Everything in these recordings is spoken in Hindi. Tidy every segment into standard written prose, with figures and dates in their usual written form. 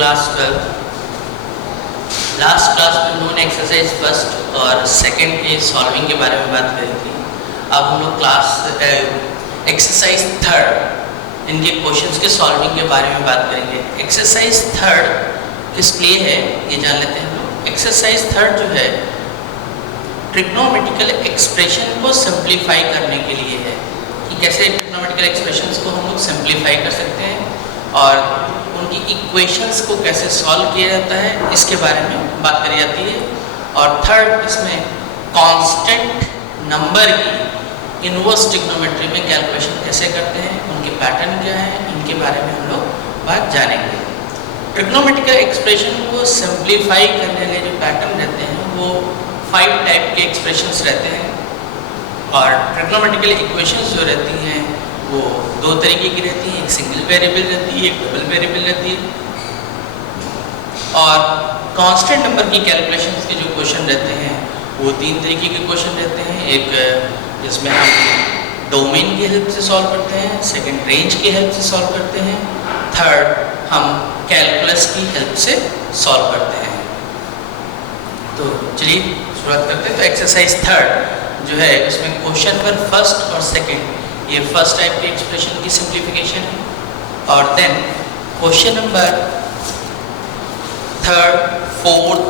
क्लास 12 लास्ट क्लास में उन्होंने एक्सरसाइज फर्स्ट और सेकंड के सॉल्विंग के बारे में बात करी थी। अब हम लोग क्लास एक्सरसाइज थर्ड इनके क्वेश्चंस के सॉल्विंग के बारे में बात करेंगे। एक्सरसाइज थर्ड किस लिए है ये जान लेते हैं हम लोग। एक्सरसाइज थर्ड जो है ट्रिग्नोमेट्रिकल एक्सप्रेशन को सिंप्लीफाई करने के लिए है कि कैसे ट्रिग्नोमेट्रिकल एक्सप्रेशंस को हम लोग सिंप्लीफाई कर सकते हैं और उनकी इक्वेशंस को कैसे सॉल्व किया जाता है इसके बारे में बात करी जाती है। और थर्ड इसमें कांस्टेंट नंबर की इनवर्स ट्रिग्नोमेट्री में कैलकुलेशन कैसे करते हैं, उनके पैटर्न क्या है, इनके बारे में हम लोग बात जानेंगे। ट्रिग्नोमेट्रिकल एक्सप्रेशन को सिंप्लीफाई करने के जो पैटर्न रहते हैं वो 5 टाइप के एक्सप्रेशंस रहते हैं और ट्रिग्नोमेट्रिकल इक्वेशंस जो रहती हैं वो 2 तरीके की रहती हैं, एक सिंगल वेरिएबल रहती है, एक डबल वेरिएबल रहती है। और कांस्टेंट नंबर की कैलकुलेशंस के जो क्वेश्चन रहते हैं वो 3 तरीके के क्वेश्चन रहते हैं। एक जिसमें हम डोमेन की हेल्प से सॉल्व करते हैं, सेकंड रेंज की हेल्प से सॉल्व करते हैं, थर्ड हम कैलकुलस की हेल्प से सॉल्व करते हैं। तो चलिए शुरुआत करते हैं। तो एक्सरसाइज थर्ड जो है उसमें क्वेश्चन नंबर फर्स्ट और सेकंड ये फर्स्ट टाइप के एक्सप्रेशन की सिंप्लीफिकेशन है और then question number third, fourth,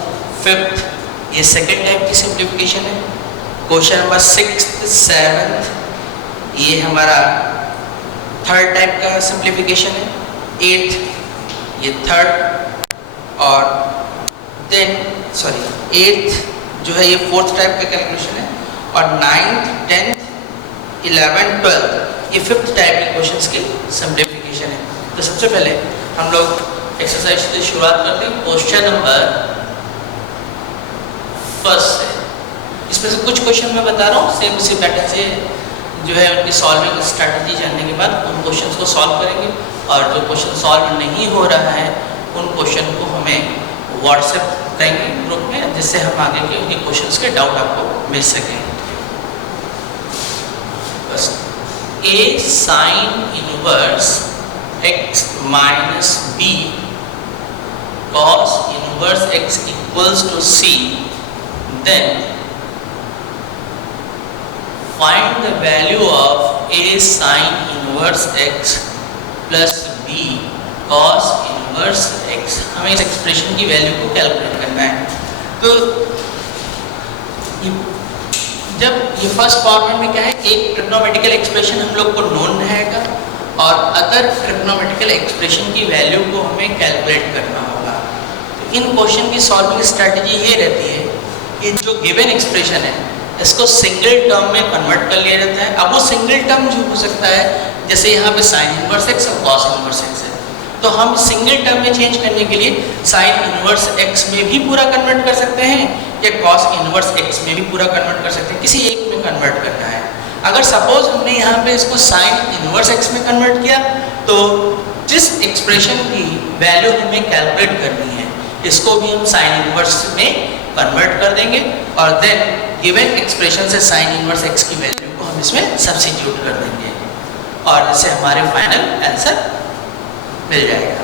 fifth ये सेकंड टाइप की सिंप्लीफिकेशन है। क्वेश्चन नंबर सिक्स्थ, सेवन्थ ये हमारा थर्ड टाइप का सिंप्लीफिकेशन है। एट्थ ये थर्ड और देन एट्थ जो है ये फोर्थ टाइप का कैलकुलेशन है और नाइन्थ, टेंथ, 11, 12 ये फिफ्थ टाइप के क्वेश्चंस की सिंप्लीफिकेशन है। तो सबसे पहले हम लोग एक्सरसाइज से शुरुआत करते हैं क्वेश्चन नंबर फर्स्ट से। इसमें से कुछ क्वेश्चन मैं बता रहा हूँ सेम उसी पैटर्न से जो है उनकी सॉल्विंग स्ट्रैटेजी जानने के बाद उन क्वेश्चंस को सॉल्व करेंगे और जो क्वेश्चन सॉल्व नहीं हो रहा है उन क्वेश्चन को हमें व्हाट्सएप करेंगे ग्रुप में जिससे हम आगे के उनके क्वेश्चंस के डाउट आपको मिल सकें। A sin inverse x minus b cos inverse x equals to c, then find the value of a sin inverse x plus b cos inverse x। हमें इस एक्सप्रेशन की वैल्यू को कैलकुलेट करना है। तो जब ये फर्स्ट फॉर्मेट में क्या है, एक ट्रिग्नोमेट्रिकल एक्सप्रेशन हम लोग को नोन रहेगा और अदर ट्रिग्नोमेट्रिकल एक्सप्रेशन की वैल्यू को हमें कैलकुलेट करना होगा। तो इन क्वेश्चन की सॉल्विंग स्ट्रैटेजी ये रहती है कि जो गिवन एक्सप्रेशन है इसको सिंगल टर्म में कन्वर्ट कर लिया जाता है। अब वो सिंगल टर्म जो हो सकता है जैसे यहाँ पे साइन इनवर्स एक्स और कॉस इनवर्स एक्स है, तो हम सिंगल टर्म में चेंज करने के लिए साइन इनवर्स एक्स में भी पूरा कन्वर्ट कर सकते हैं या कॉस इनवर्स एक्स में भी पूरा कन्वर्ट कर सकते हैं, किसी एक में कन्वर्ट करना है। अगर सपोज हमने यहाँ पे इसको साइन इनवर्स एक्स में कन्वर्ट किया तो जिस एक्सप्रेशन की वैल्यू हमें कैलकुलेट करनी है इसको भी हम साइन इनवर्स में कन्वर्ट कर देंगे और देन गिवन एक्सप्रेशन से साइन इनवर्स एक्स की वैल्यू को हम इसमें सब्स्टिट्यूट कर देंगे और इससे हमारे फाइनल आंसर मिल जाएगा।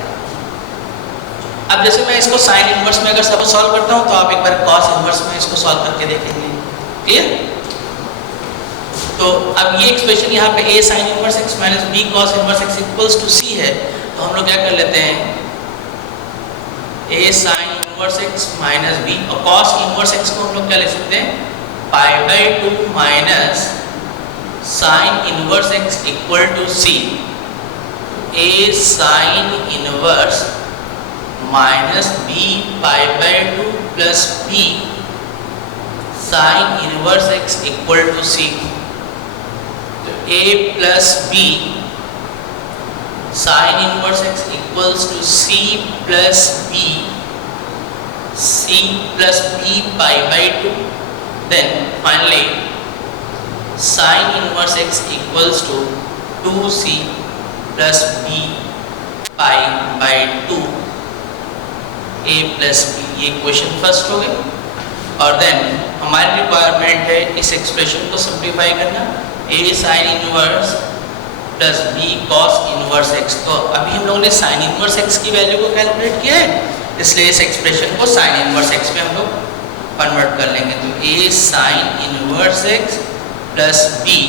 अब जैसे मैं इसको साइन इनवर्स में अगर सब सॉल्व करता हूँ तो आप एक बार कॉस इनवर्स में इसको सॉल्व करके देखेंगे। क्लियर? तो अब ये एक्सप्रेशन यहाँ पे a sine inverse x minus b cos inverse x equals to c है, तो हम लोग क्या कर लेते हैं a sine inverse x minus b और कॉस इनवर्स x को हम लोग क्या ले सकते हैं π/2 minus sine inverse x equal to c। a sine inverse minus b π/2 plus b sine inverse x equal to c। तो a plus b sine inverse x equals to c plus b π/2, then finally sine inverse x equals to 2c plus b π/2 a plus b। ये क्वेश्चन फर्स्ट हो गए और देन हमारी रिक्वायरमेंट है इस एक्सप्रेशन को सिंप्लीफाई करना। a sine inverse plus b cos inverse x. तो अभी हम लोगों ने साइन इनवर्स एक्स की वैल्यू को कैलकुलेट किया है, इसलिए इस एक्सप्रेशन को साइन इनवर्स एक्स में हम लोग कन्वर्ट कर लेंगे। तो a sine inverse x plus b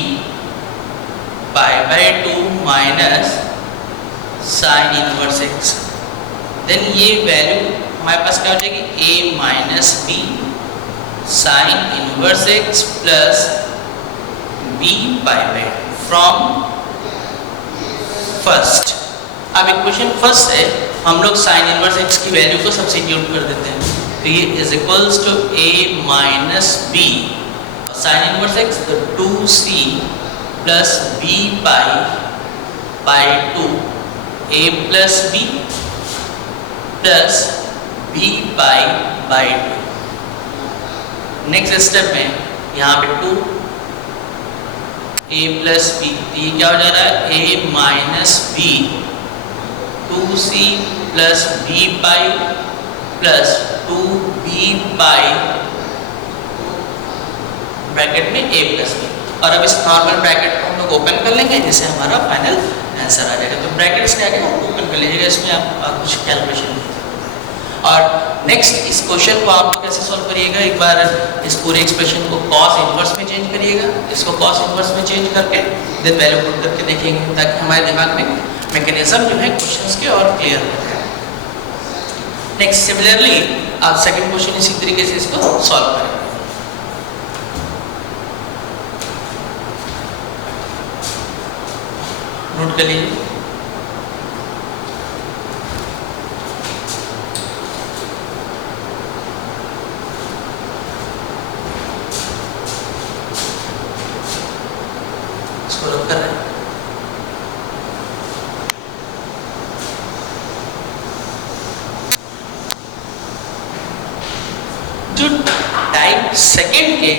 pi by 2 minus sine inverse x. Then ये वैल्यू हमारे पास क्या हो जाएगी, a minus b sine inverse x plus b pi by from first. अब इक्वेशन फर्स्ट है, हम लोग साइन इनवर्स एक्स की वैल्यू को सब्स्टिट्यूट कर देते हैं। तो ये is equals to a minus b sine inverse x, तो 2c plus b by 2 a plus b plus b by 2। Next step में यहाँ पे 2 a प्लस बी, ये क्या हो जा रहा है, a minus b 2c plus b by plus 2b by bracket में a प्लस बी। और अब इस नॉर्मल ब्रैकेट को हम लोग ओपन कर लेंगे, जिससे हमारा फाइनल आंसर आ जाएगा। तो ब्रैकेट इसके आगे ओपन कर लीजिएगा, इसमें आप कुछ कैलकुलेशन नहीं। और नेक्स्ट इस क्वेश्चन को आप कैसे सॉल्व करिएगा, एक बार इस पूरे एक्सप्रेशन को कॉस इनवर्स में चेंज करिएगा, इसको कॉस इनवर्स में चेंज करके देन वैल्यू पुट करके देखेंगे, ताकि हमारे दिमाग में मैकेनिज्म जो है क्वेश्चंस के और क्लियर हो जाए। नेक्स्ट सिमिलरली आप सेकंड क्वेश्चन इसी तरीके से इसको सॉल्व करेंगे। नोट कर लीजिए। इसको रख कर रहे हैं। जो टाइप सेकेंड के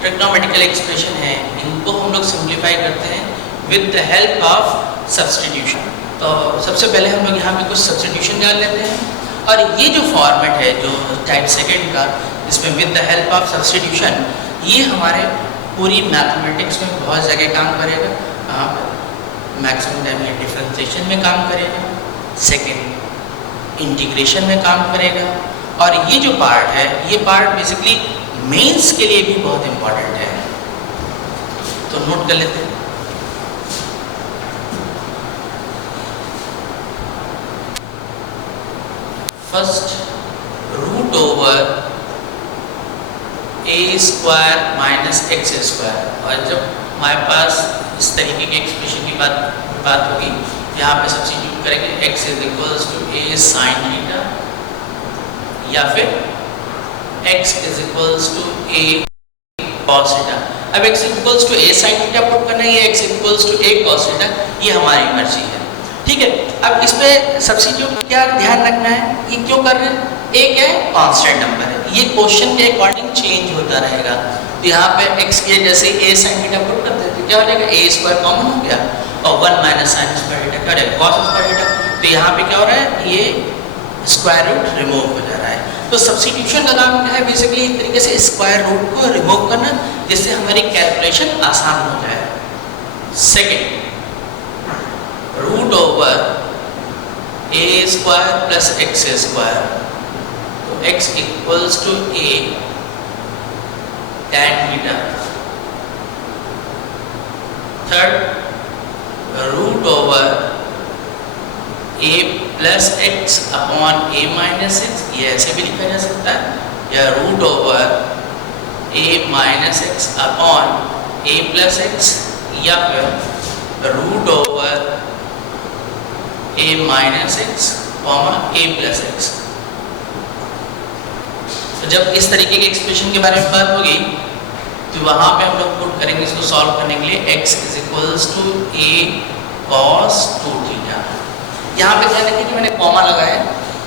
ट्रिग्नोमेट्रिकल एक्सप्रेशन है, इनको हम लोग सिंप्लीफाई करते हैं with the help of substitution. तो सबसे पहले हम लोग यहाँ पे कुछ सब्स्टिट्यूशन डाल लेते हैं, और ये जो फॉर्मेट है जो टाइप सेकेंड का, इसमें with the help of substitution, ये हमारे पूरी मैथमेटिक्स में बहुत जगह काम करेगा। कहाँ पर, मैक्सिमम टाइम ये डिफरेंशिएशन में काम करेगा, सेकेंड इंटीग्रेशन में काम करेगा, और ये जो पार्ट है, ये पार्ट बेसिकली मेंस के लिए भी बहुत इंपॉर्टेंट है। तो नोट कर लेते हैं। First root over a square minus x square, और जब हमारे पास इस तरीके के एक्सप्रेशन की बात होगी, यहाँ पे सब्स्टिट्यूट करेंगे x is equals to a sine theta, या फिर x is equals to a cos theta. अब x equals to a sine theta put करना है, या x equals to a cos theta, ये हमारी मर्जी है। ठीक है, अब इस पे सब्स्टिट्यूट क्या ध्यान रखना है, ये क्यों कर रहे हैं, a क्या है, कांस्टेंट नंबर है, ये क्वेश्चन के अकॉर्डिंग चेंज होता रहेगा। तो यहाँ पे x के जैसे a sin थीटा पुट करते हैं, तो क्या हो जाएगा, a स्क्वायर कॉमन हो गया, और 1 माइनस साइन स्क्वायर थीटा क्या हो जाएगा, कॉस स्क्वायर थीटा। तो यहाँ पे क्या हो रहा है, ये स्क्वायर रूट रिमूव हो जा रहा है। तो सब्स्टिट्यूशन का काम क्या है, बेसिकली एक तरीके से स्क्वायर रूट को रिमूव करना, जिससे हमारी कैलकुलेशन आसान हो जाए। Second, root over a square plus x square, तो x equals to a tan theta. Third, root over a plus x upon a minus x, ये ऐसे भी लिखा जा सकता है, या root over a minus x upon a plus x, या फिर root over a minus x comma a plus x. तो जब इस तरीके के एक्सप्रेशन के बारे में बात होगी, तो वहाँ पे हम लोग पुट करेंगे इसको सॉल्व करने के लिए x is equals to a cos 2 theta. यहाँ पे ध्यान रखिए कि मैंने कॉमा लगाया है,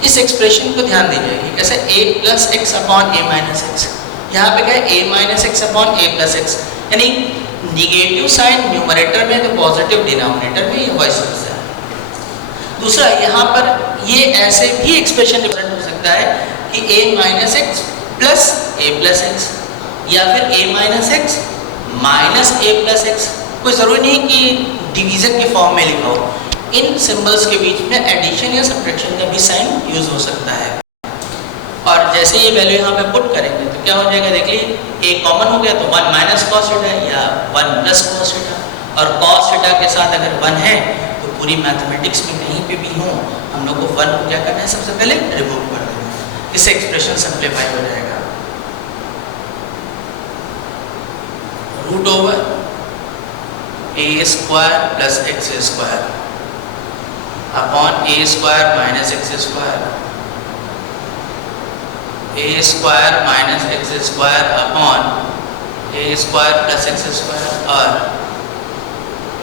इस एक्सप्रेशन को ध्यान दीजिए, कैसे a plus x upon a minus x, यहाँ पे क्या है a minus x upon a plus x, यानी निगेटिव साइन न्यूमरेटर में तो पॉजिटिव डिनोमिनेटर में, ये वाइस वर्सा। दूसरा, यहाँ पर ये ऐसे भी एक्सप्रेशन डिफरेंट हो सकता है कि a minus x plus a plus x, या फिर a minus x minus a plus x. कोई ज़रूरी नहीं कि डिवीजन के फॉर्म में लिखा हो, इन सिंबल्स के बीच में एडिशन या सब्ट्रैक्शन का भी साइन यूज हो सकता है। और जैसे ये वैल्यू यहाँ पे पुट करेंगे तो क्या हो जाएगा, देखिए ए कॉमन हो गया तो 1 माइनस कॉस थीटा या 1 प्लस कॉस थीटा, और कॉस थीटा के साथ अगर 1 है तो पूरी मैथमेटिक्स में कहीं पे भी हो हम लोग को 1 को क्या करना है, सबसे पहले रिमूव कर देना है। इससे एक्सप्रेशन सिंप्लीफाई हो जाएगा। Root over a square plus x square upon a square minus x square, a square minus x square upon a square plus x square, और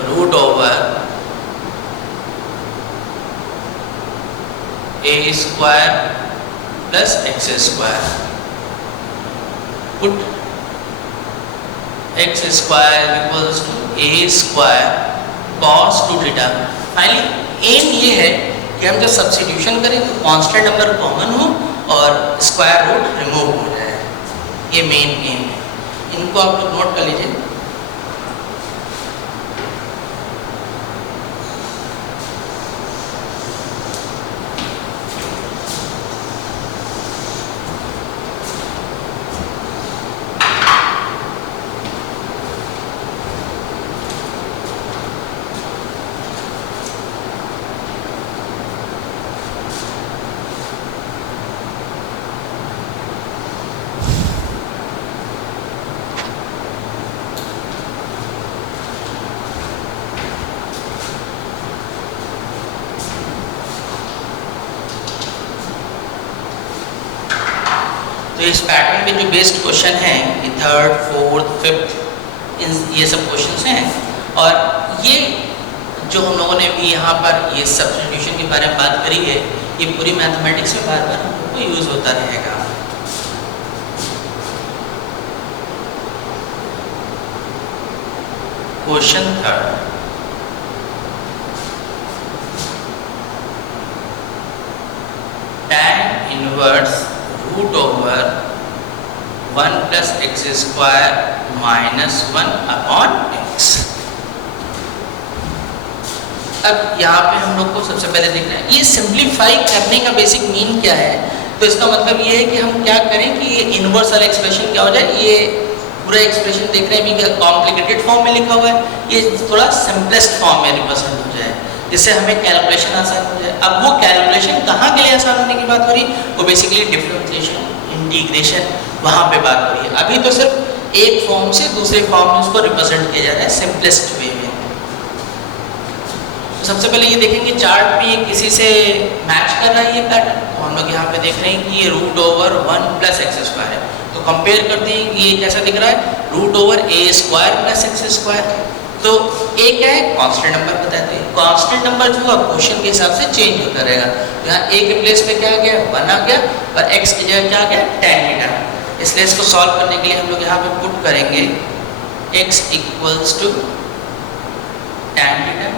root over a square plus x square, put x square equals to a square cos 2 theta. Finally aim ये है कि हम जब सब्स्टिट्यूशन करें तो कांस्टेंट नंबर कॉमन हो और स्क्वायर रूट रिमूव हो जाए, ये मेन एम है। इनको आप लोग नोट कर लीजिए। तो इस पैटर्न के जो बेस्ड क्वेश्चन हैं ये 3rd, 4th, 5th ये सब क्वेश्चंस हैं, और ये जो हम लोगों ने भी यहाँ पर ये सब्स्टिट्यूशन के बारे में बात करी है ये पूरी मैथमेटिक्स में बार बार हम लोग को यूज होता रहेगा। Question 3rd, tan inverse root over 1 plus x square minus 1 upon x. अब यहाँ पे हम लोग को सबसे पहले देखना है ये सिंप्लीफाई करने का बेसिक मीन क्या है। तो इसका मतलब ये है कि हम क्या करें कि ये इनवर्स वाला एक्सप्रेशन क्या हो जाए, ये पूरा एक्सप्रेशन देख रहे हैं कॉम्प्लिकेटेड फॉर्म में लिखा हुआ है, ये थोड़ा सिंपलेस्ट फॉर्म में रिप्रेजेंट हो जाए, जिससे हमें कैलकुलेशन आसान हो जाए। अब वो कैलकुलेशन कहाँ के लिए आसान होने की बात हो रही है, वो बेसिकली डिफरेंशिएशन, इंटीग्रेशन, वहाँ पे बात हो रही है। अभी तो सिर्फ एक फॉर्म से दूसरे फॉर्म में उसको रिप्रेजेंट किया जा रहा है सिंपलेस्ट वे में। तो सबसे पहले ये देखेंगे चार्ट में ये किसी से मैच कर रहा है ये पैटर्न, तो हम लोग यहाँ पे देख रहे हैं कि ये root over 1 plus x square है। तो कंपेयर करते हैं ये कैसा दिख रहा है, root over a square plus x square. तो ए क्या है, कांस्टेंट नंबर बताते हैं। कांस्टेंट नंबर जो है क्वेश्चन के हिसाब से चेंज होता रहेगा। तो यहाँ ए के प्लेस पे क्या आ गया, 1 आ गया, और एक्स की जगह क्या आ गया, tan थीटा। इसलिए इसको सॉल्व करने के लिए हम लोग यहाँ पे पुट करेंगे x equals to tan theta,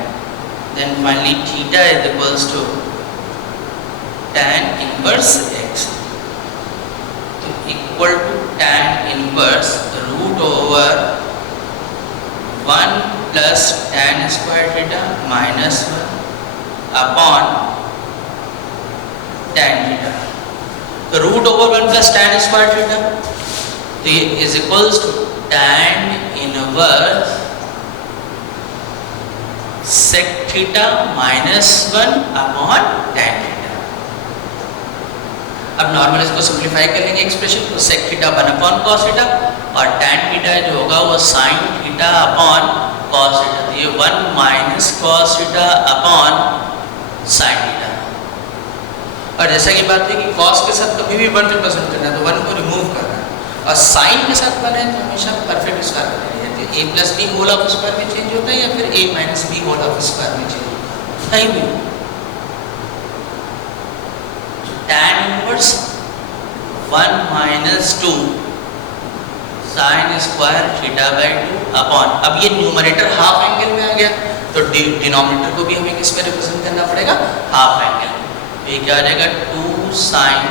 then finally theta is equals to tan inverse x, तो equal to tan inverse root over 1 plus tan square theta minus 1 upon tan theta. तो root over 1 plus tan square theta, तो ये is equals to tan inverse sec theta minus 1 upon tan theta. अब नॉर्मल इसको सिंप्लीफाई कर लेंगे एक्सप्रेशन को, sec theta 1 upon cos theta, और tan थीटा जो होगा वो sin theta upon cos theta. तो ये 1 minus cos theta upon sin theta. और जैसा कि बात है कि cos के साथ कभी भी 1 रिप्रेजेंट करना है तो 1 को रिमूव करना है, और sin के साथ 1 है तो हमेशा परफेक्ट स्क्वायर करना है। तो a plus b whole of square में चेंज होता है या फिर a minus b whole of square में चेंज होता है, कहीं भी। tan inverse 1 minus 2 sine square theta by 2 upon, अब ये न्यूमरेटर हाफ एंगल में आ गया तो डिनोमिनेटर को भी हमें किस में रिप्रेजेंट करना पड़ेगा, हाफ एंगल। तो ये क्या आ जाएगा 2 sine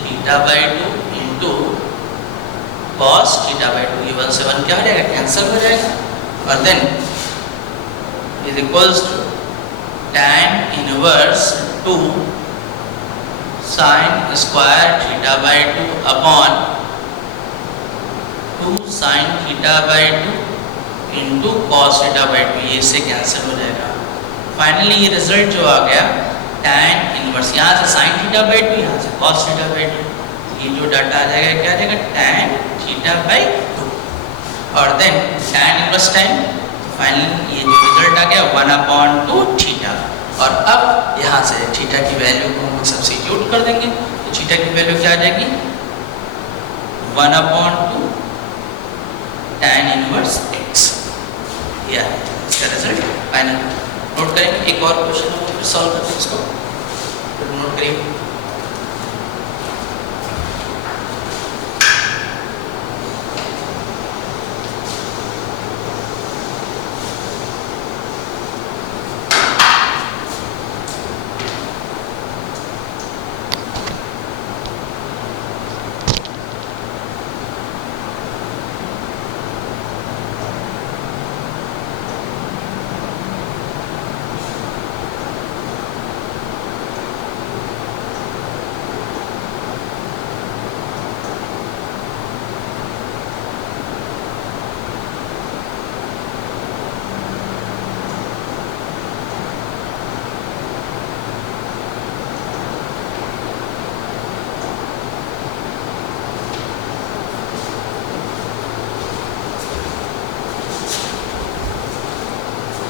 theta by 2 into cos theta by 2, ये 1 से 1 क्या हो जाएगा, कैंसिल हो जाएगा, और then is equals to tan inverse 2 sin square theta by 2 upon 2 sin theta by 2 into cos theta by 2, ये इससे कैंसिल हो जाएगा। फाइनली ये रिजल्ट जो आ गया tan इनवर्स, यहाँ से sin थीटा बाई 2, यहाँ से cos थीटा बाई 2, ये जो डाटा आ जाएगा क्या आ जाएगा tan थीटा बाई 2 और then tan inverse time, finally ये जो रिजल्ट आ गया 1/2 थीटा। और अब यहाँ से थीटा की वैल्यू को हम सब्स्टिट्यूट कर देंगे, तो थीटा की वैल्यू क्या आ जाएगी 1/2 tan इनवर्स x, या इसका रिजल्ट फाइनल। नोट करेंगे, एक और क्वेश्चन हम फिर सॉल्व करते हैं इसको, फिर नोट करिए।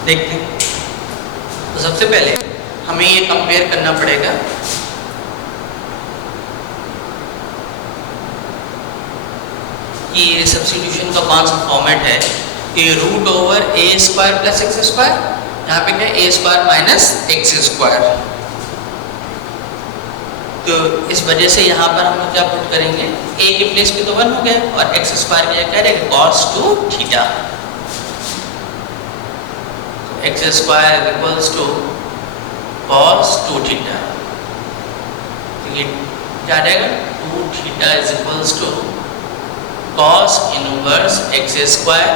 देखते हैं, तो सबसे पहले हमें ये कंपेयर करना पड़ेगा कि ये सब्स्टिट्यूशन का कौन सा फॉर्मेट है कि root over a square plus x square, यहाँ पे क्या है ए स्क्वायर माइनस एक्स स्क्वायर। तो इस वजह से यहाँ पर हम क्या पुट करेंगे, ए के प्लेस पे तो 1 हो गया और एक्स स्क्वायर की जगह क्या रहेगा cos 2 theta, x square is equals to cos 2 theta. तो ये क्या रहेगा 2 theta is equals to cos inverse x square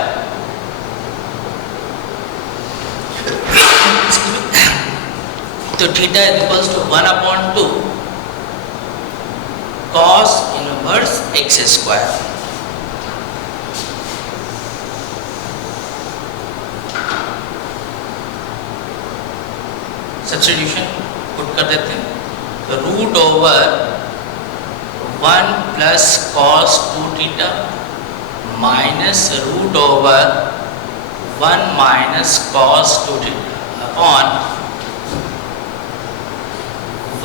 तो theta is equals to 1/2 cos inverse x square. Substitution put कर देते हैं, तो root over 1 plus cos 2 theta minus root over 1 minus cos 2 theta upon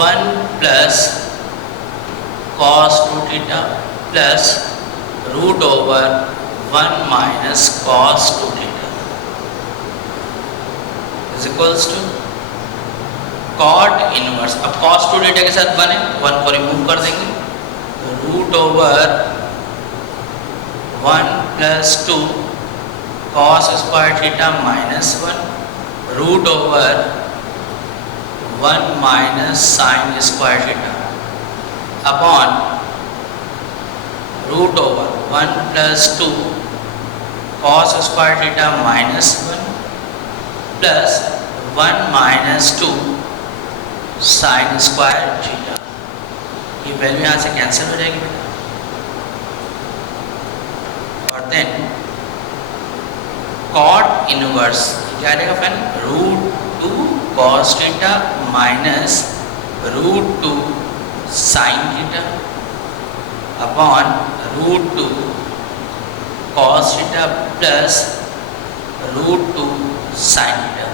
1 plus cos 2 theta plus root over 1 minus cos 2 theta is equals to cot inverse. अब cos 2 थीटा के साथ 1 है, 1 को रिमूव कर देंगे, root over 1 plus 2 cos square theta minus 1 root over 1 minus sine square theta upon root over 1 plus 2 cos square theta minus 1 plus 1 minus 2 sine square theta. ये वैल्यू यहाँ से कैंसिल हो जाएगी बेटा, और देन cot इनवर्स क्या रहेगा friend, root 2 cos theta minus root 2 sine theta upon root 2 cos theta plus root 2 sine theta.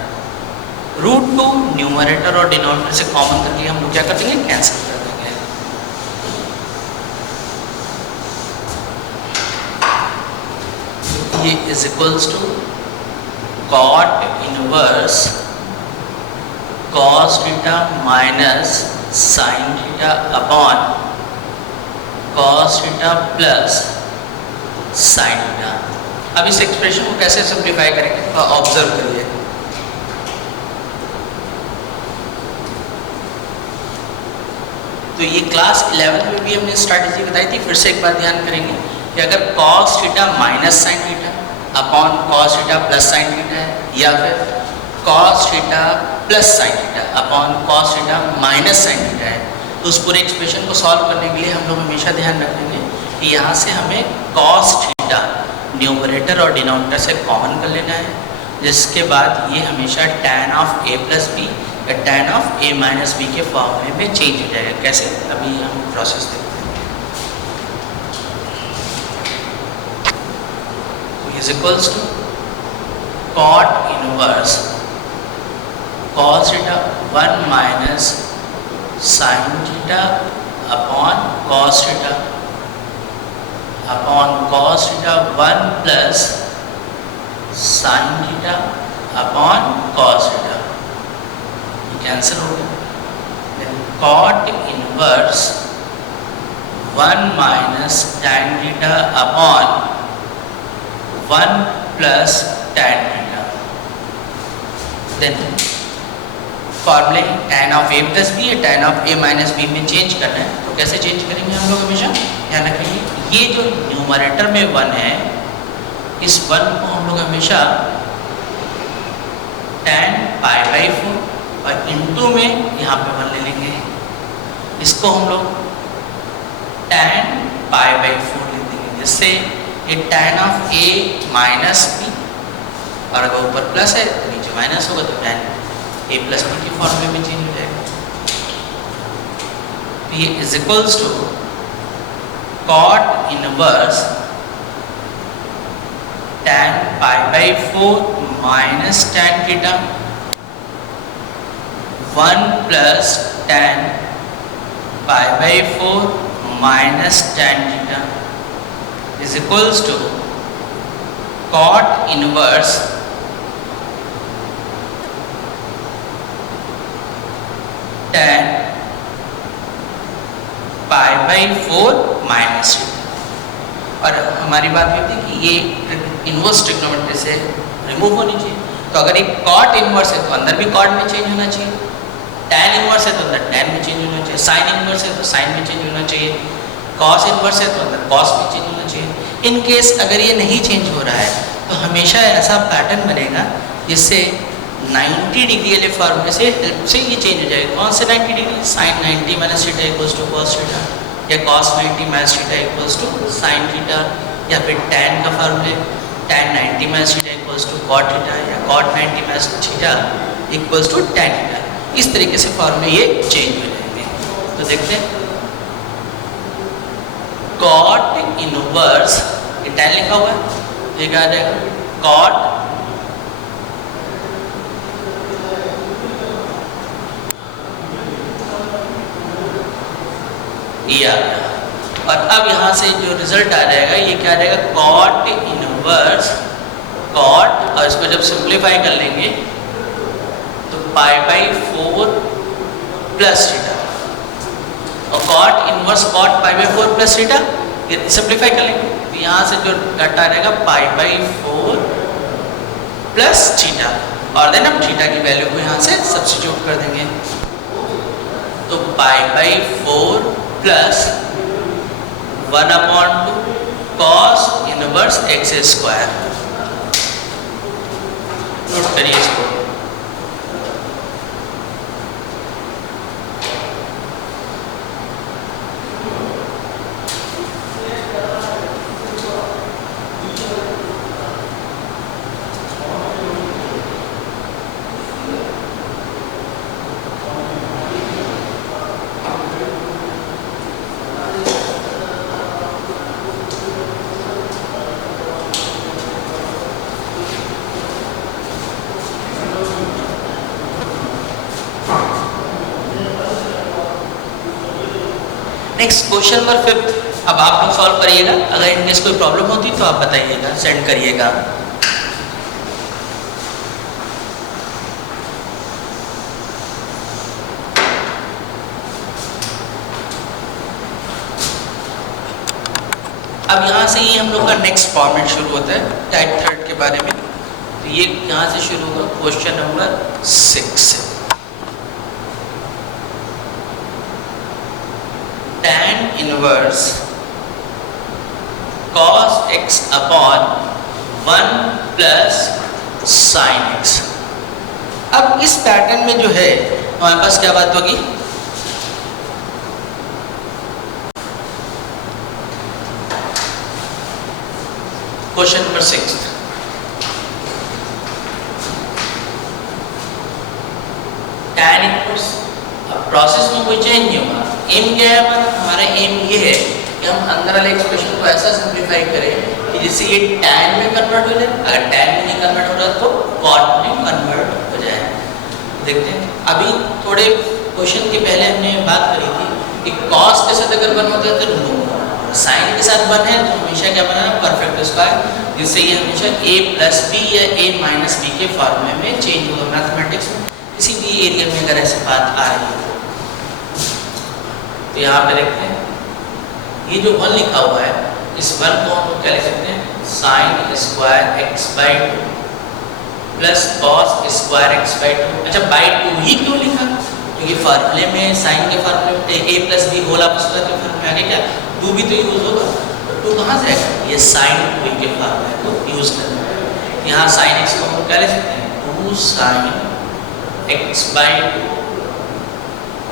Root 2 numerator और डिनोमिनेटर से कॉमन करके हम लोग क्या कर देंगे, कैंसिल कर देंगे। ये is equals to cot inverse cos theta minus sine theta upon cos theta plus sine theta. अब इस एक्सप्रेशन को कैसे सिंप्लीफाई करेंगे, तो ऑब्जर्व करिए। तो ये क्लास 11 में भी हमने स्ट्रैटेजी बताई थी, फिर से एक बार ध्यान करेंगे कि अगर cos theta minus sine theta upon cos theta plus sine theta है, या फिर cos theta plus sine theta upon cos theta minus sine theta है। तो उस पूरे एक्सप्रेशन को सॉल्व करने के लिए हम लोग हमेशा ध्यान रखेंगे कि यहाँ से हमें cos थीटा न्यूमरेटर और डिनोमिनेटर से कॉमन कर लेना है, जिसके बाद ये हमेशा tan of a plus b या tan of a minus b के फॉर्मूले में चेंज हो जाएगा। कैसे, अभी हम प्रोसेस देखते हैं। Is equals to cot inverse cos theta 1 minus sin theta upon cos theta upon cos theta 1 plus sin theta upon cos theta, cancel हो गया। Then cot inverse 1 minus tan theta upon 1 plus tan theta. Then फॉर्मूले tan of a plus b या tan of a minus b में चेंज करना है। तो कैसे चेंज करेंगे हम लोग, हमेशा ध्यान रखेंगे ये जो न्यूमरेटर में 1 है, इस 1 को हम लोग हमेशा tan पाई बाई 4 और इंटू में यहाँ पे 1 ले लेंगे। इसको हम लोग tan पाई बाई 4 लिख देंगे, जिससे ये tan of a minus b, और अगर ऊपर प्लस है तो नीचे माइनस होगा, तो tan a प्लस बी के फॉर्मूले में चेंज हो जाएगा। तो ये is equals to cot inverse tan pi by 4 minus tan theta 1 plus tan pi by 4 minus tan theta is equals to cot inverse tan pi by 4 minus theta. और हमारी बात ये थी कि ये इनवर्स ट्रिग्नोमेट्री से रिमूव होनी चाहिए। तो अगर एक cot इनवर्स है तो अंदर भी cot में चेंज होना चाहिए, tan इनवर्स है तो अंदर tan में चेंज होना चाहिए, sin इनवर्स है तो sin में चेंज होना चाहिए, cos इनवर्स है तो अंदर cos में चेंज होना चाहिए। इन केस अगर ये नहीं चेंज हो रहा है तो हमेशा ऐसा पैटर्न बनेगा जिससे 90 डिग्री वाले फॉर्मूले से हेल्प से ये चेंज हो जाएगा। कौन से 90 degree, sin 90 minus theta equals to cos theta, या cos 90 minus theta equals to sin theta, या फिर tan का फॉर्मूले tan 90 minus theta equals to cot theta, या cot 90 minus theta equals to tan theta. इस तरीके से फॉर्मूले ये चेंज हो जाएंगे। तो देखते हैं, cot इनवर्स, ये tan लिखा हुआ है, ये क्या आ जाएगा, cot ये आ गया। और अब यहाँ से जो रिजल्ट आ जाएगा ये क्या आ जाएगा, cot इनवर्स cot, और इसको जब सिंप्लीफाई कर लेंगे तो पाई बाई 4 प्लस थीटा, और cot inverse cot pi by 4 plus theta, ये सिंप्लीफाई कर लेंगे तो यहाँ से जो डाटा आ जाएगा पाई बाई 4 प्लस थीटा, और देन हम थीटा की वैल्यू को यहाँ से सब्स्टिट्यूट कर देंगे। तो पाई by 4 plus 1/2 cos inverse x square. Note करिए इसको। नेक्स्ट क्वेश्चन नंबर 5 अब आप लोग सॉल्व करिएगा। अगर इनकेस कोई प्रॉब्लम होती तो आप बताइएगा, सेंड करिएगा। अब यहाँ से ये हम लोग का नेक्स्ट फॉर्मेट शुरू होता है टाइप थर्ड के बारे में। तो ये यहाँ से शुरू होगा क्वेश्चन नंबर 6 से। tan inverse cos x upon 1 plus sin x अब इस पैटर्न में जो है हमारे पास क्या बात होगी, क्वेश्चन नंबर 6, tan इनवर्स। अब प्रोसेस में कोई चेंज नहीं होगा। एम क्या है हमारा एम ये है कि हम अंदर वाले एक्सप्रेशन को ऐसा सिंप्लीफाई करें कि जिससे ये tan में कन्वर्ट हो जाए, अगर tan में नहीं कन्वर्ट हो रहा तो cot में कन्वर्ट हो जाए। देखते हैं, अभी थोड़े क्वेश्चन के पहले हमने बात करी थी कि cos के साथ अगर 1 होता है तो नो, साइन के साथ 1 है तो हमेशा क्या बनाना, परफेक्ट स्क्वायर, जिससे ये हमेशा a प्लस बी या a माइनस बी के फॉर्मूले में चेंज होगा। मैथमेटिक्स में किसी भी एरिया में अगर ऐसी बात आ रही है तो यहाँ पे देखते हैं ये जो 1 लिखा हुआ है, इस 1 को हम क्या लिख सकते हैं, sine square x by two plus cos square x by to. अच्छा, बाई टू ही क्यों लिखा, क्योंकि फार्मूले में साइन के फार्मूले में a plus b whole of square के फार्मूले में आगे क्या 2 भी तो यूज होगा, तो 2 कहाँ से आएगा, ये साइन 2 के फार्मूले को यूज करना है। यहाँ साइन एक्स को हम क्या लिख सकते हैं, 2 sign x by to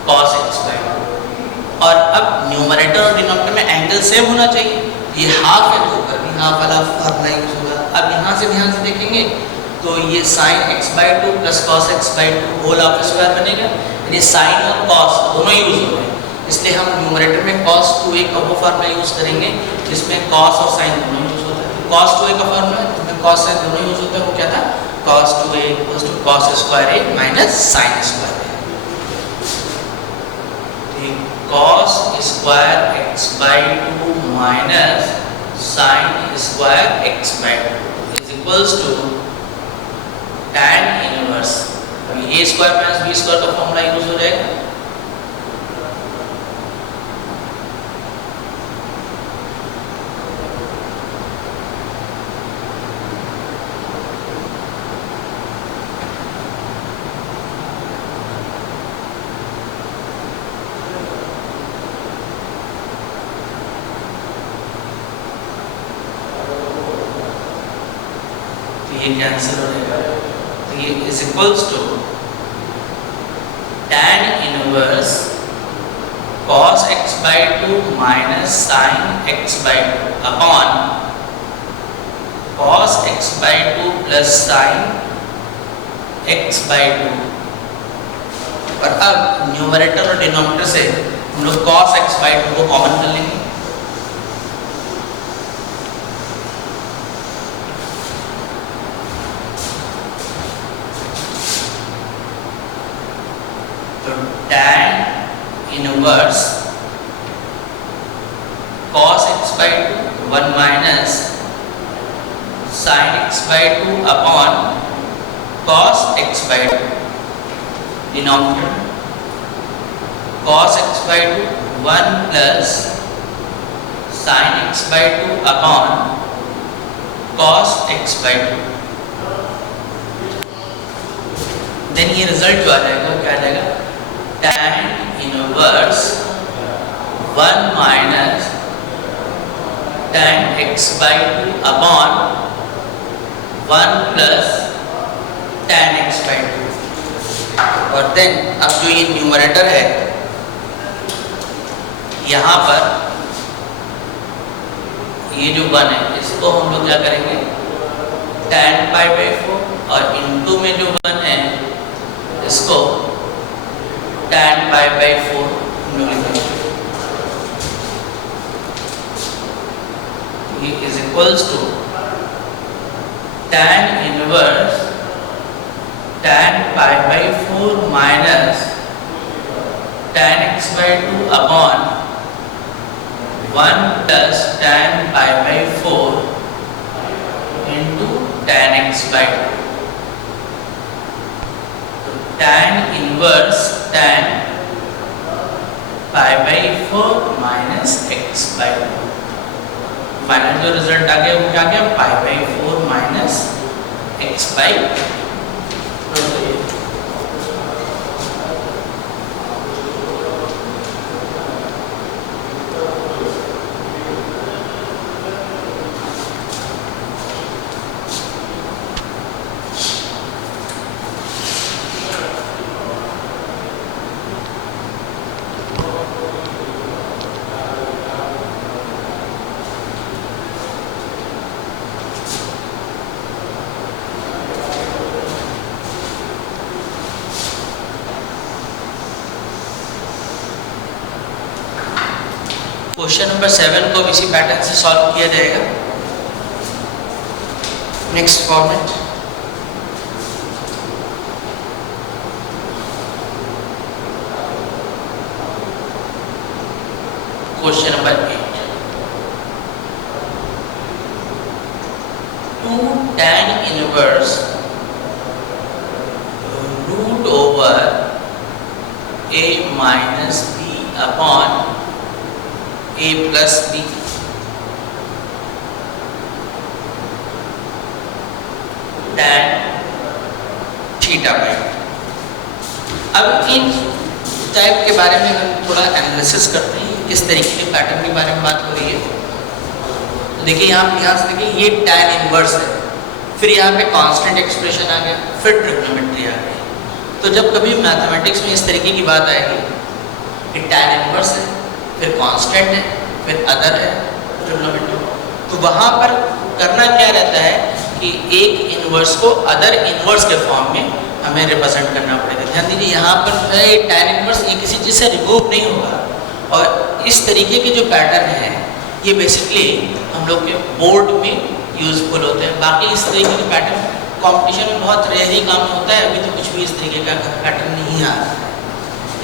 cos x by two. और अब न्यूमरेटर और डिनोमिनेटर में एंगल सेम होना चाहिए, ये हाफ है तो ऊपर भी हाफ वाला फार्मूला यूज होगा। अब यहाँ से ध्यान से देखेंगे तो ये sine x by two plus cos x by two whole of square बनेगा, यानी साइन और कॉस दोनों यूज हो रहे हैं, इसलिए हम न्यूमरेटर में cos 2a का वो फार्मूला यूज करेंगे जिसमें cos और sin दोनों यूज होता है। cos 2a का फार्मूला जिसमें cos sin दोनों यूज होता है, वो क्या था, cos 2a equals to cos square a minus sin square a। cos square x by two minus sin square x by two is equals to tan inverse, अभी a square minus b square का फार्मूला यूज हो जाएगा, ये कैंसिल हो जाएगा, तो ये is equals to tan inverse cos x by two minus sin x by two upon cos x by two plus sin x by two. और अब न्यूमरेटर और डिनोमिनेटर से हम लोग cos x बाई टू को कॉमन कर लेंगे, tan inverse cos x by two 1 minus sin x by two upon cos x by two, denominator cos x by two 1 plus sin x by two upon cos x by two. Then ये रिजल्ट जो आ जाएगा क्या आ जाएगा, tan inverse 1 minus tan x by two upon 1 plus tan x by two. और देन अब जो ये न्यूमरेटर है यहाँ पर ये जो 1 है इसको हम लोग क्या करेंगे, tan पाई बाई 4 और इनटू में जो 1 है इसको tan पाई बाई 4 हम लोग लिखेंगे, ये is equals to tan inverse tan pi by 4 minus tan x by two upon 1 plus tan pi by 4 into tan x by two. tan inverse tan pi by 4 minus x by two, final जो रिजल्ट आ गया वो क्या गया, pi by 4 minus x by two. Question number 7 को इसी पैटर्न से सॉल्व किया जाएगा। Next format, question number 8, 2 tan inverse root over a minus b upon a plus b tan theta by. अब इन टाइप के बारे में हम थोड़ा एनालिसिस करते हैं, किस तरीके के पैटर्न के बारे में बात हो रही है। तो देखिए यहाँ से देखिए ये tan इनवर्स है, फिर यहाँ पे कांस्टेंट एक्सप्रेशन आ गया, फिर ट्रिग्नोमेट्री आ गई। तो जब कभी मैथमेटिक्स में इस तरीके की बात आएगी कि tan इनवर्स है, फिर कांस्टेंट है, फिर अदर है, ट्रिग्नोमेट्री, तो वहाँ पर करना क्या रहता है कि एक इनवर्स को अदर इनवर्स के फॉर्म में हमें रिप्रेजेंट करना पड़ेगा। ध्यान दीजिए यहाँ पर जो है tan इनवर्स ये किसी चीज़ से रिमूव नहीं होगा, और इस तरीके के जो पैटर्न है ये बेसिकली हम लोग के बोर्ड में यूजफुल होते हैं। बाकी इस तरीके के पैटर्न कंपटीशन में बहुत रेयर ही काम होता है, अभी तो कुछ भी इस तरीके का पैटर्न नहीं आ रहा है।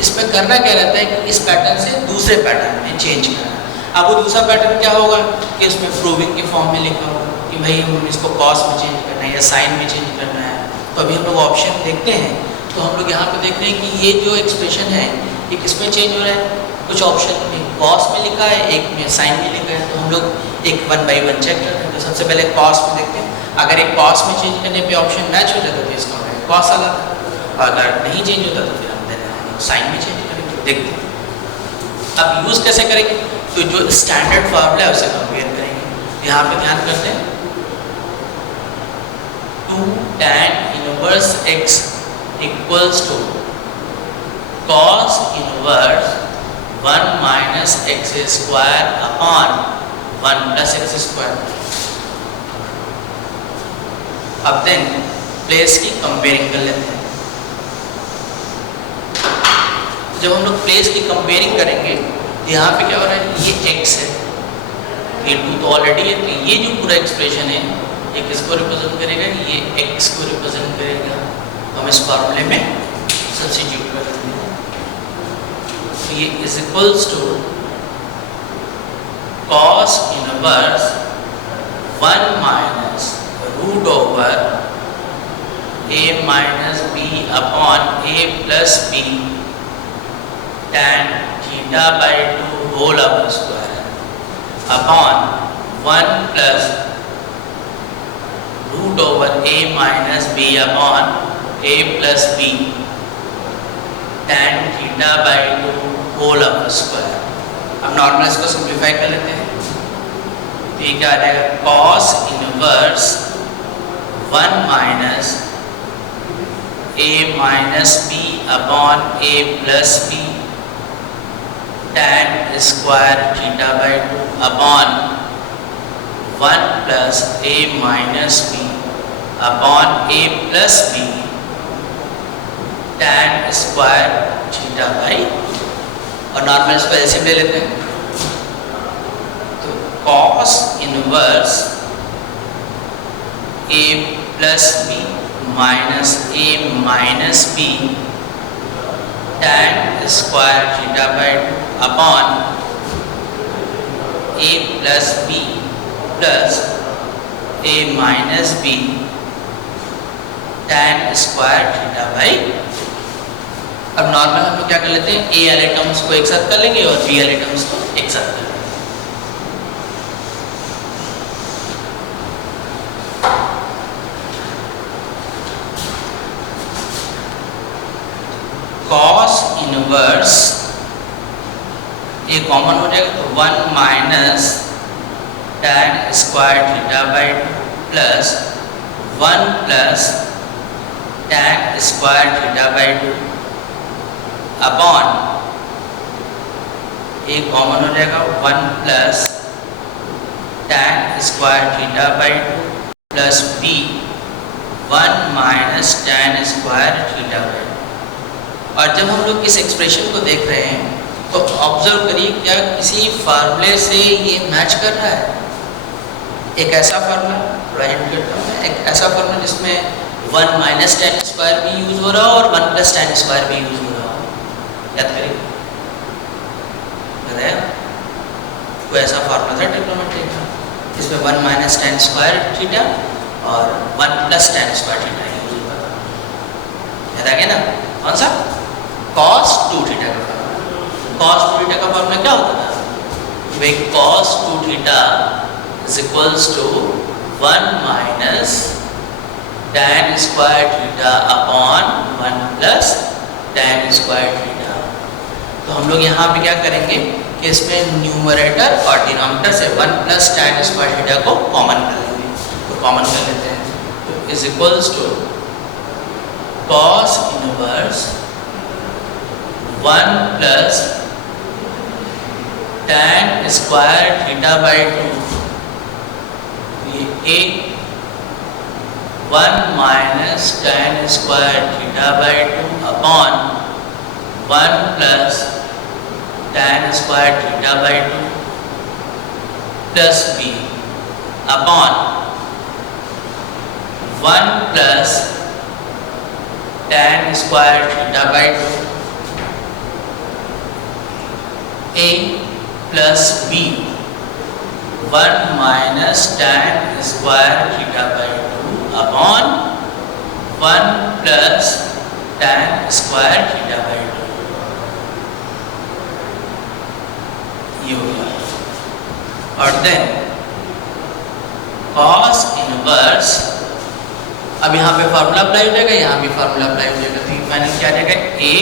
इसमें करना क्या रहता है कि इस पैटर्न से दूसरे पैटर्न में चेंज करना। अब वो दूसरा पैटर्न क्या होगा कि उसमें प्रूविंग के फॉर्म में लिखा होगा कि भाई हम इसको कॉस में चेंज करना है या साइन में चेंज करना है। तो अभी हम लोग ऑप्शन देखते हैं, तो हम लोग यहाँ पे देख रहे हैं कि ये जो एक्सप्रेशन है ये किस में चेंज हो रहा है। कुछ ऑप्शन में कॉस में लिखा है, एक में साइन में लिखा है। तो हम लोग एक 1 बाई 1 चेक करते हैं। तो सबसे पहले कॉस में देखते हैं, अगर एक कॉस में चेंज करने पे ऑप्शन मैच हो जाता तो इसका कॉस आ जाता, और अगर नहीं चेंज होता तो फिर हम साइन में चेंज करेंगे। देखते हैं अब यूज़ कैसे करेंगे, तो जो स्टैंडर्ड फार्मूला है उसे कंपेयर करेंगे। यहाँ पे ध्यान करते हैं 2 tan inverse x equals to cos inverse 1 minus x square upon 1 plus x square. अब देन प्लेस की कंपेयरिंग कर लेते हैं। जब हम लोग प्लेस की कंपेयरिंग करेंगे तो यहाँ पे क्या हो रहा है, ये x है, ये 2 तो ऑलरेडी है, तो ये जो पूरा एक्सप्रेशन है ये किसको रिप्रेजेंट करेगा, ये x को रिप्रेजेंट करेगा। तो हम इस फॉर्मूले में सब्स्टिट्यूट कर देंगे। तो ये is equals to cos inverse 1 minus root over a minus b upon a plus b tan theta by 2 whole square upon 1 plus root over a minus b upon a plus b tan theta by 2 whole square. अब नॉर्मल इसको सिंप्लीफाई कर लेते हैं, तो ये क्या आ जाएगा, cos inverse 1 minus a minus b upon a plus b tan square theta by 2 upon 1 plus a minus b upon a plus b tan square theta by, और नॉर्मल इसको ऐसे ले लेते हैं। तो cos inverse a plus b minus a minus b tan square theta by 2 upon a plus b plus a minus b tan square theta by. अब नॉर्मल हम लोग क्या कर लेते हैं, a वाले टर्म्स को एक साथ कर लेंगे और b वाले टर्म्स को एक साथ कर लेंगे। cos इनवर्स ये कॉमन हो जाएगा, तो 1 minus tan square theta by 2 plus 1 plus tan square theta by 2 upon A common हो जाएगा 1 plus tan square theta by 2 plus b 1 minus tan square theta by 2। और जब हम लोग इस एक्सप्रेशन को देख रहे हैं तो ऑब्जर्व करिए, क्या किसी फार्मूले से ये मैच कर रहा है? एक ऐसा फार्मूला, थोड़ा हिंट करता हूँ, एक ऐसा फार्मूला जिसमें 1 माइनस tan स्क्वायर भी यूज हो रहा हो और 1 प्लस tan स्क्वायर भी यूज हो रहा हो। याद करिए, बताया कोई ऐसा फार्मूला था ट्रिग्नोमेट्री का जिसमें 1 माइनस tan स्क्वायर थीटा और 1 plus tan square theta use होता था। याद आ गया ना? कौन सा? cos 2 थीटा का फार्मूला। cos 2 थीटा का फार्मूला क्या होता था? भाई cos 2 theta is equals to 1 minus tan square theta upon 1 plus tan square theta। तो हम लोग यहाँ पे क्या करेंगे कि इसमें न्यूमरेटर और डिनोमिनेटर से 1 plus tan square theta को कॉमन कर लेंगे। तो कॉमन कर लेते हैं, तो is equals to cos inverse 1 plus tan square theta by 2, ये 1 minus tan square theta by 2 upon 1 plus tan square theta by 2 plus b upon 1 plus tan square theta by 2 a plus b 1 minus tan square theta by 2 upon 1 plus tan square theta by 2। ये हो गया। और देन cos इनवर्स, अब यहाँ पे फार्मूला अप्लाई हो जाएगा, यहाँ भी फार्मूला अप्लाई हो जाएगा, तो फाइनल क्या आ जाएगा? a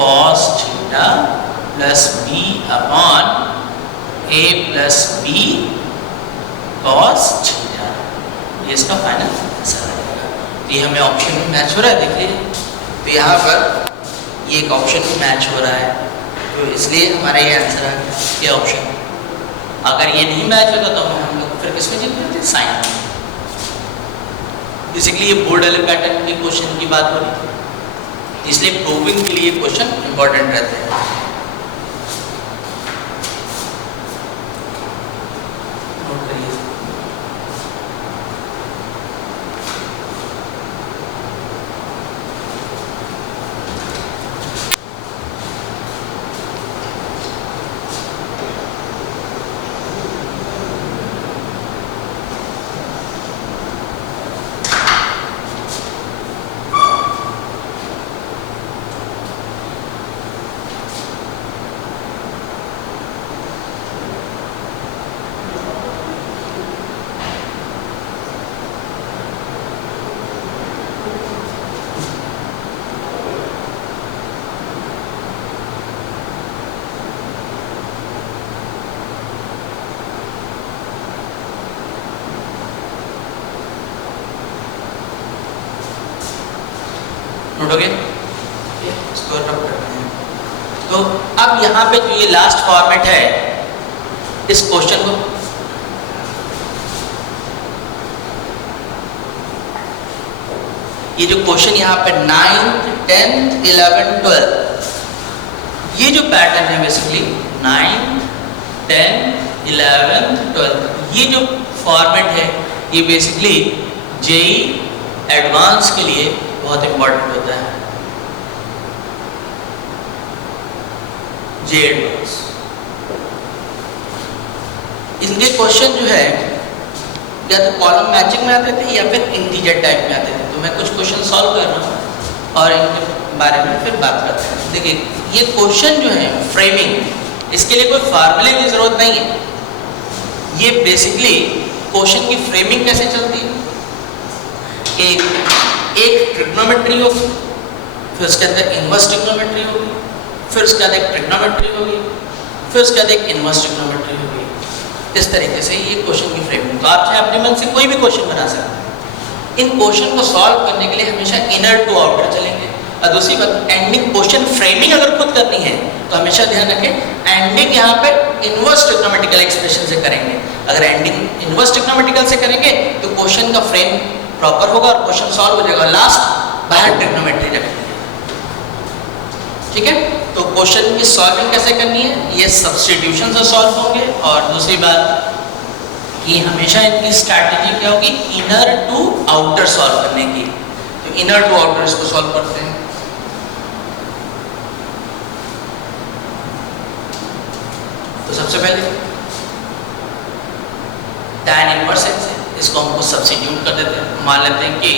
cos theta plus b upon a plus b cos theta, ये इसका फाइनल आंसर आएगा। तो ये हमें ऑप्शन में मैच हो रहा है, देख लीजिए। तो यहाँ पर ये एक ऑप्शन में मैच हो रहा है, तो इसलिए हमारा ये आंसर आ गया, ये ऑप्शन। अगर ये नहीं मैच होता तो हम लोग फिर किसमें चलते थे? साइन। बेसिकली ये बोर्ड वाले पैटर्न के क्वेश्चन की बात हो रही थी, इसलिए प्रूविंग के लिए क्वेश्चन इंपॉर्टेंट रहते हैं। नोटोगे? इसको रब करते हैं। तो अब यहाँ पे जो ये लास्ट फॉर्मेट है, इस क्वेश्चन को ये जो क्वेश्चन यहाँ पे 9th 10th 11th 12th, ये जो पैटर्न है basically 9th 10th 11th 12th, ये जो फॉर्मेट है ये बेसिकली जेई एडवांस के लिए बहुत इंपॉर्टेंट होता है। जे एडवांस, इनके क्वेश्चन जो है या तो कॉलम मैचिंग में आते थे या फिर इंटीजर टाइप में आते थे। तो मैं कुछ क्वेश्चन सॉल्व कर रहा हूँ और इनके बारे में फिर बात करते हैं। देखिए ये क्वेश्चन जो है फ्रेमिंग, इसके लिए कोई फार्मूले की जरूरत नहीं है। ये बेसिकली क्वेश्चन की फ्रेमिंग कैसे चलती है, एक ट्रिग्नोमेट्री होगी, फिर उसके अंदर इनवर्स ट्रिग्नोमेट्री होगी, फिर उसके बाद एक ट्रिग्नोमेट्री होगी, फिर उसके बाद एक इनवर्स ट्रिग्नोमेट्री होगी। इस तरीके से ये क्वेश्चन की फ्रेमिंग। तो आप चाहे अपने मन से कोई भी क्वेश्चन बना सकते हैं। इन क्वेश्चन को सॉल्व करने के लिए हमेशा इनर टू आउटर चलेंगे। और दूसरी बात, एंडिंग क्वेश्चन फ्रेमिंग अगर खुद करनी है तो हमेशा ध्यान रखें एंडिंग यहाँ पे इनवर्स ट्रिग्नोमेट्रिकल एक्सप्रेशन से करेंगे। अगर एंडिंग इनवर्स ट्रिग्नोमेट्रिकल से करेंगे तो क्वेश्चन का फ्रेम प्रॉपर होगा और क्वेश्चन सॉल्व हो जाएगा। लास्ट बाहर ट्रिग्नोमेट्री रखेंगे। ठीक है, तो क्वेश्चन की सॉल्विंग कैसे करनी है, ये सब्स्टिट्यूशन से सॉल्व होंगे। और दूसरी बात कि हमेशा इनकी स्ट्रैटेजी क्या होगी, इनर टू आउटर सॉल्व करने की। तो इनर टू आउटर इसको सॉल्व करते हैं। तो सबसे पहले tan इनवर्स x है, इसको हमको सब्स्टिट्यूट कर देते हैं। मान लेते हैं कि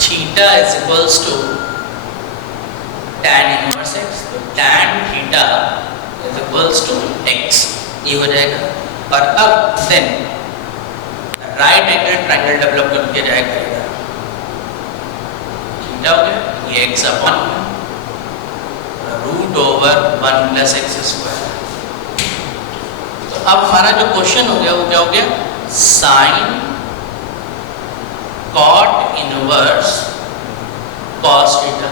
theta is equals to tan inverse x, तो tan theta is equals to x, ये हो जाएगा। और अब then right angle triangle develop कर दिया जाएगा। थीटा हो गया, ये x upon root over 1 plus x square. तो अब हमारा जो क्वेश्चन हो गया वो क्या हो गया, sine cot inverse cos theta.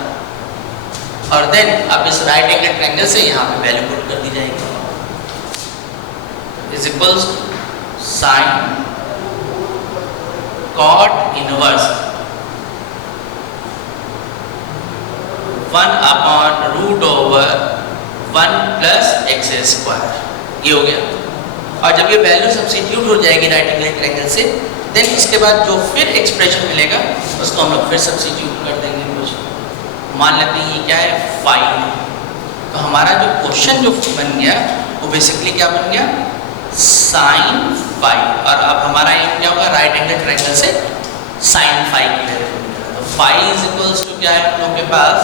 और देन अब इस राइट एंगल ट्रायंगल से यहाँ पे वैल्यू पुट कर दी जाएगी, is equals to sine cot inverse 1 upon root over 1 plus x square, ये हो गया। और जब ये वैल्यू सब्स्टिट्यूट हो जाएगी राइट एंगल ट्रायंगल से, देन इसके बाद जो फिर एक्सप्रेशन मिलेगा उसको हम लोग फिर सब्स्टिट्यूट कर देंगे। कुछ मान लेते हैं ये क्या है, फाई। तो हमारा जो क्वेश्चन जो बन गया वो बेसिकली क्या बन गया, साइन फाई। और अब हमारा एम क्या होगा, राइट एंगल ट्रायंगल से साइन फाई की वैल्यू। तो फाई इज इक्वल्स टू क्या है हम लोग के पास,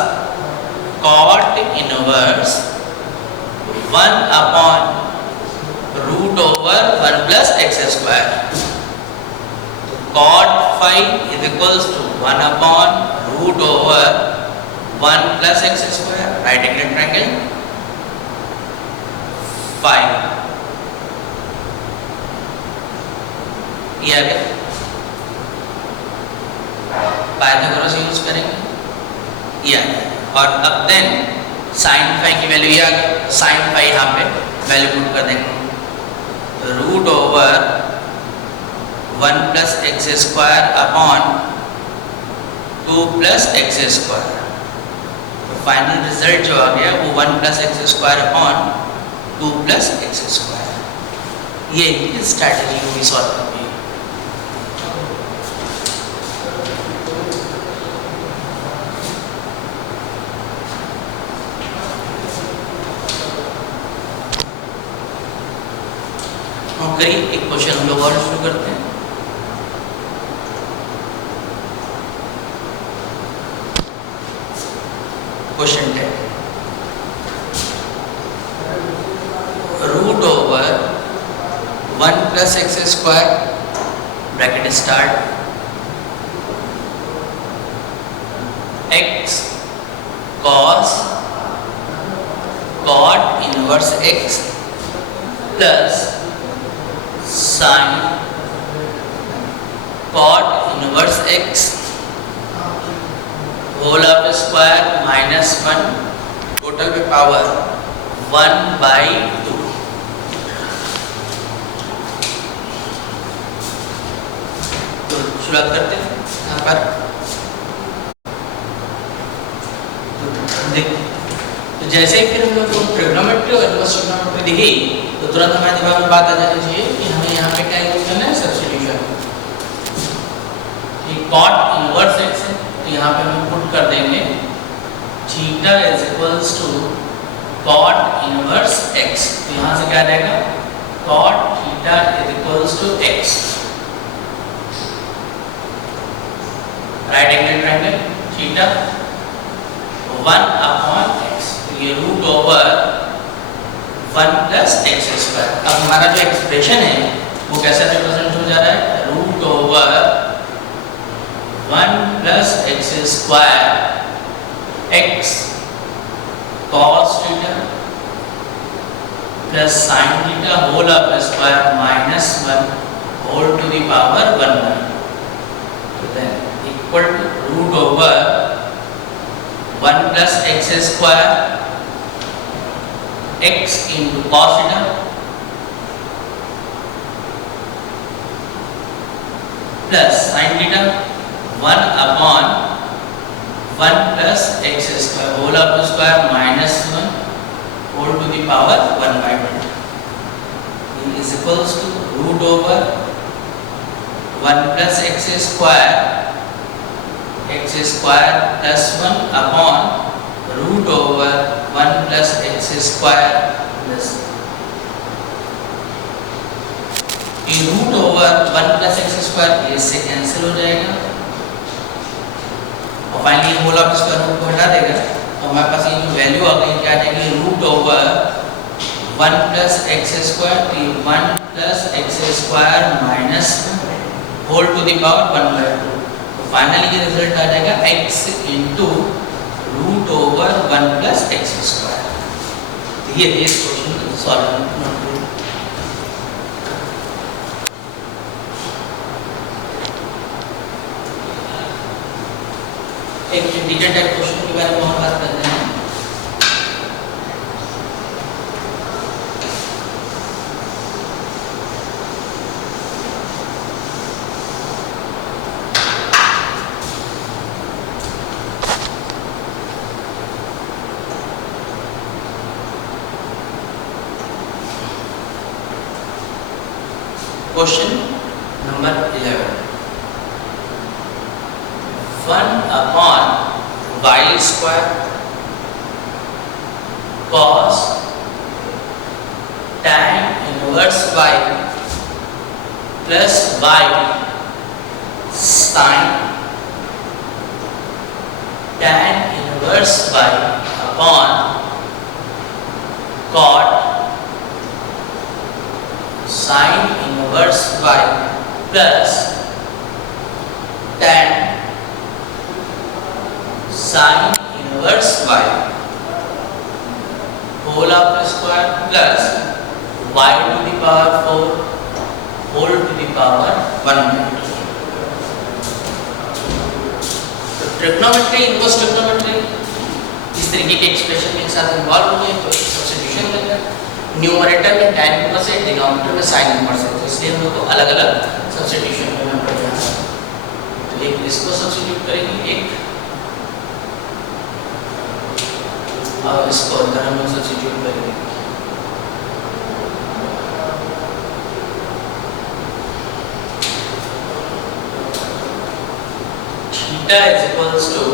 cot inverse 1 upon root over 1 plus x square. Cot phi is equals to 1 upon root over 1 plus x square, right angle triangle phi, ये आ गया। पाइथागोरस यूज करेंगे, ये आ गया। और अब देन साइन फाई की वैल्यू ये आ गई, साइन फाई यहाँ पे वैल्यू पुट कर देंगे, root over 1 plus x square upon 2 plus x square. तो फाइनल रिजल्ट जो आ गया वो 1 plus x square upon 2 plus x square. ये स्ट्रैटेजी होगी सॉल्व करने की। करिए एक क्वेश्चन हम लोग और शुरू करते हैं। Question 10, root over 1 plus x square bracket start, x cos cot inverse x plus sine cot inverse x whole of square minus 1 total पे पावर 1/2। तो शुरुआत करते हैं यहाँ पर। तो जैसे ही फिर हम लोग को ट्रिग्नोमेट्री और इनवर्स ट्रिग्नोमेट्री दिखी तो तुरंत हमारे दिमाग में बात आ जानी चाहिए कि हमें यहाँ पे क्या यूज करना है, सब्स्टिट्यूशन। कॉट इनवर्स एक्स है तो यहाँ पे हम पुट कर देंगे theta is equals to cot inverse x. तो यहाँ से क्या आ जाएगा, cot theta is equals to x, right angle triangle theta 1 upon x, तो ये root over 1 plus x square. अब हमारा जो एक्सप्रेशन है वो कैसा रिप्रेजेंट हो जा रहा है, root over 1 plus x square x cos theta plus sine theta whole of square minus 1 whole to the power 1/2। तो then equal to root over 1 plus x square x into cos theta plus sin theta 1 upon 1 plus x square whole of the square minus 1 whole to the power 1 by 1 is equals to root over 1 plus x square plus 1 upon root over 1 plus x square plus ये root over 1 plus x square इससे कैंसिल हो जाएगा और finally whole of square root को हटा देगा तो हमारे पास ये जो वैल्यू आ गई क्या आ जाएगी root over 1 plus x square 1 plus x square minus whole to the power 1 by 2 तो फाइनली ये रिजल्ट आ जाएगा x into root over 1 plus x square. ये इस क्वेश्चन को सॉल्व करना है। एक इंटीजर टाइप क्वेश्चन के बारे में और बात करते हैं। Question number 11 1 upon y square cos tan inverse y plus y sin tan inverse y upon cot sin inverse y plus tan sin inverse y whole of the square plus y to the power 4 whole to the power 1 तो ट्रिग्नोमेट्री इनवर्स ट्रिग्नोमेट्री इस तरीके के एक्सप्रेशन के साथ इन्वॉल्व हो गए तो सब्स्टिट्यूशन करना न्यूमरेटर में tan इनवर्स है डिनोमिनेटर में sin इनवर्स है तो इसलिए हम लोग को अलग-अलग सब्स्टिट्यूशन करना पड़ेगा। तो एक इसको सब्स्टिट्यूट करेंगे एक और इसको अंदर हम लोग सब्स्टिट्यूट करेंगे। Theta is equals to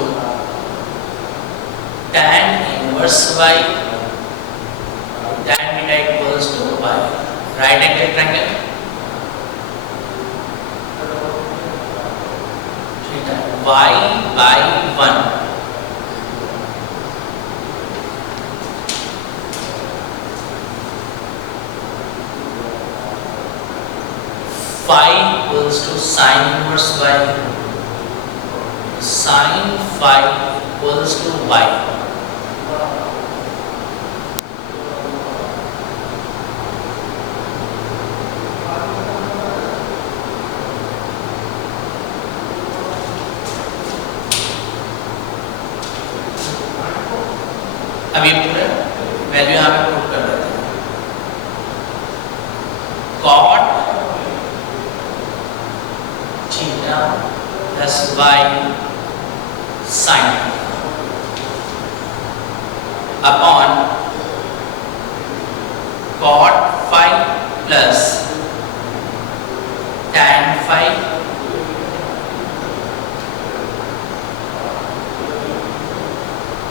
tan inverse y tan theta equals to y right angle triangle theta y by 1 phi equals to sin inverse y sin phi equals to y अब ये पूरा वैल्यू यहाँ पे पुट कर देते हैं cot theta plus y sin upon cot phi plus tan phi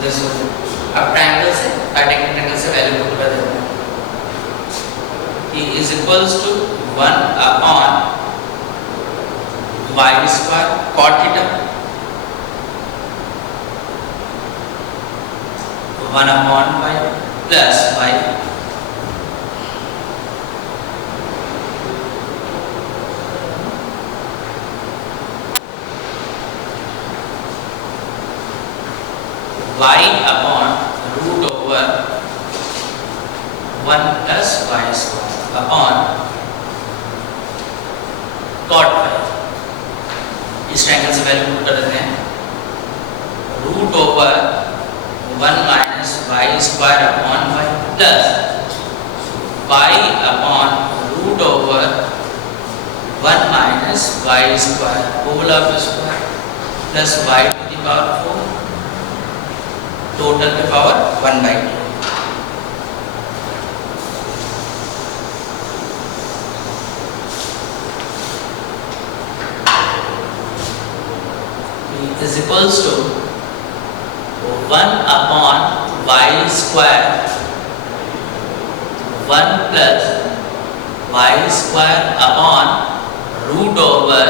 this one अब ट्रायंगल से राइट एंगल ट्रायंगल से वैल्यू पुट कर देते हैं ये is equals to 1 upon y square cot theta 1 upon y plus y y upon root over 1 plus y square upon cot phi इस ट्रायंगल से वैल्यू पुट कर देते हैं root over 1 minus y square upon y plus y upon root over 1 minus y square whole of square plus y टू द पावर 4 टोटल पे power 1/2। is equals to 1 upon y square 1 plus y square upon root over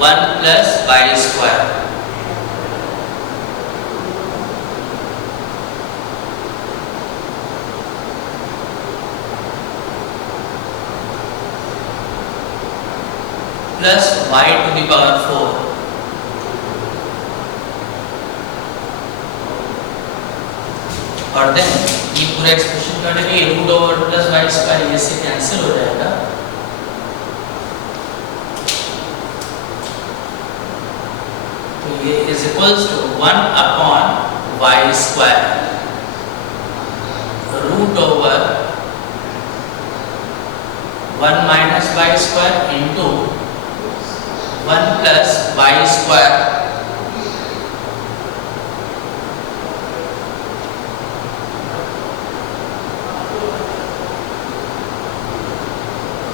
1 plus y square। plus y to the power 4 और देन ये पूरा एक्सप्रेशन करने के root over plus y square ये से कैंसिल हो जाएगा। तो ये is equals to 1 upon y square root over 1 minus y square into 1 plus y square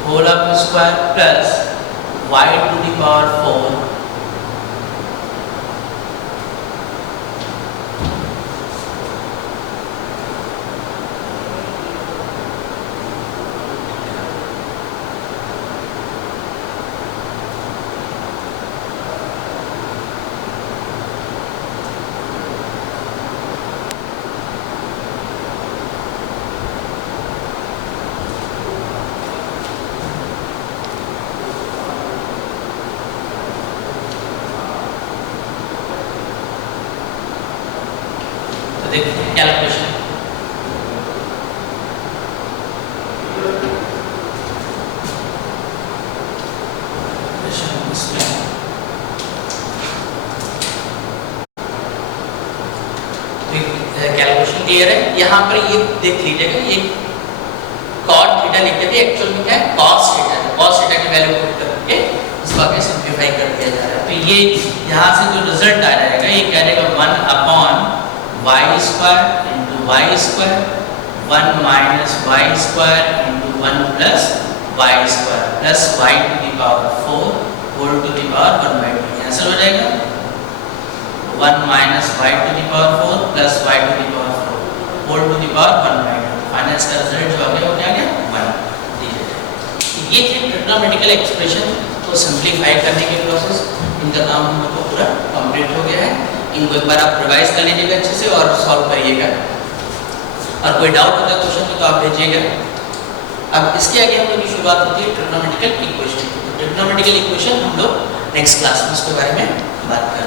whole of square plus y to the power 4 calculation calculation clear है। यहाँ पर ये देख लीजिएगा, ये cot थीटा लिखे थे, एक्चुअल में क्या है cos थीटा है। cos थीटा की वैल्यू पुट करके इसको आगे सिंपलीफाई कर दिया जा रहा है। तो ये यहाँ से जो रिजल्ट आ जाएगा ये क्या रहेगा 1 upon y square into y square 1 minus y square into 1 plus y square plus y to the power 4 whole to the power 1/2 cancel हो जाएगा। 1 minus y to the power 4 plus y to the power 4 whole to the power 1/2 final का रिजल्ट जो आ गया वो क्या आ गया 1 दिया जाएगा। ये थे ट्रिग्नोमेट्रिकल एक्सप्रेशन को सिंपलीफाई करने के प्रोसेस। इनका काम हम लोग को पूरा कंप्लीट हो गया है। इनको एक बार आप रिवाइज कर लीजिएगा अच्छे से और सॉल्व करिएगा। और कोई डाउट होता है क्वेश्चन में तो आप भेजिएगा। अब इसके आगे हम लोग की शुरुआत होती है ट्रिग्नोमेट्रिकल इक्वेशन। ट्रिग्नोमेट्रिकल इक्वेशन हम लोग नेक्स्ट क्लास में उसके बारे में बात करेंगे।